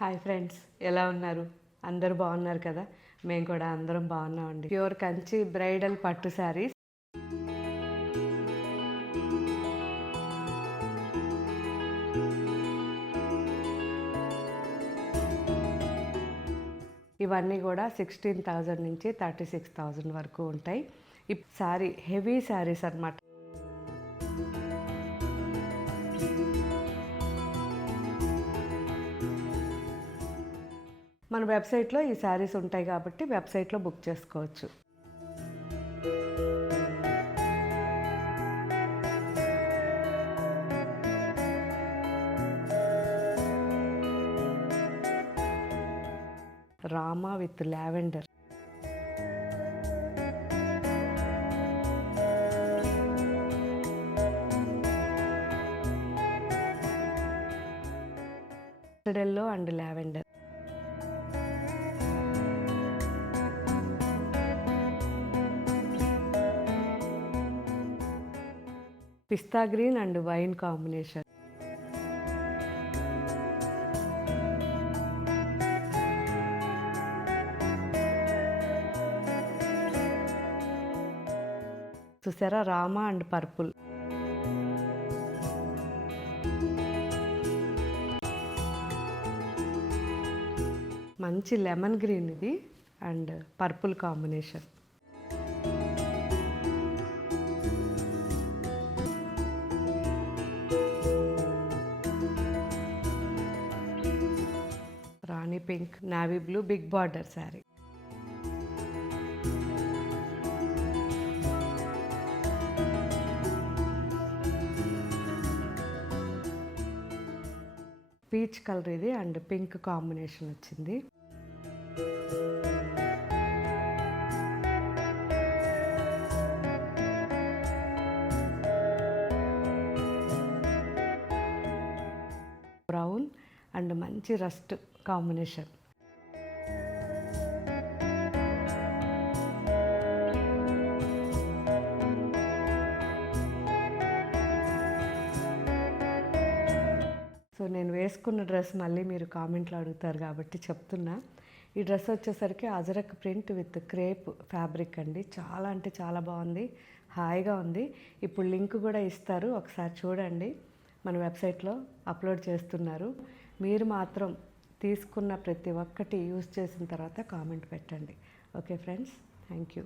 Hi friends, ఎలా ఉన్నారు? అందరూ బాగున్నారు కదా? మేము కూడా అందరం బాగున్నామండి. ప్యూర్ కంచి బ్రైడల్ పట్టు శారీస్. ఇవన్నీ కూడా 16,000 నుంచి 36,000 వరకు ఉంటాయి. ఈ శారీ హెవీ శారీస్ అన్నమాట. మన వెబ్సైట్లో ఈ శారీస్ ఉంటాయి కాబట్టి వెబ్సైట్లో బుక్ చేసుకోవచ్చు. రామా with lavender. Yellow and lavender. పిస్తా గ్రీన్ అండ్ వైన్ కాంబినేషన్. చూసారా, రామా అండ్ పర్పుల్. మంచి లెమన్ గ్రీన్ ఇది అండ్ పర్పుల్ కాంబినేషన్. రాణి pink, navy blue, big border sari. Peach colour ఇది అండ్ పింక్ కాంబినేషన్ వచ్చింది. బ్రౌన్ అండ్ మంచి రస్ట్ కాంబినేషన్. సో నేను వేసుకున్న డ్రెస్ మళ్ళీ మీరు కామెంట్లో అడుగుతారు కాబట్టి చెప్తున్నా. ఈ డ్రెస్ వచ్చేసరికి ajrakh print with crepe fabric అండి. చాలా అంటే చాలా బాగుంది, హాయిగా ఉంది. ఇప్పుడు లింక్ కూడా ఇస్తారు, ఒకసారి చూడండి. మన వెబ్సైట్లో అప్లోడ్ చేస్తున్నారు. మీరు మాత్రం తీసుకున్న ప్రతి ఒక్కటి యూజ్ చేసిన తర్వాత కామెంట్ పెట్టండి. Okay friends, thank you.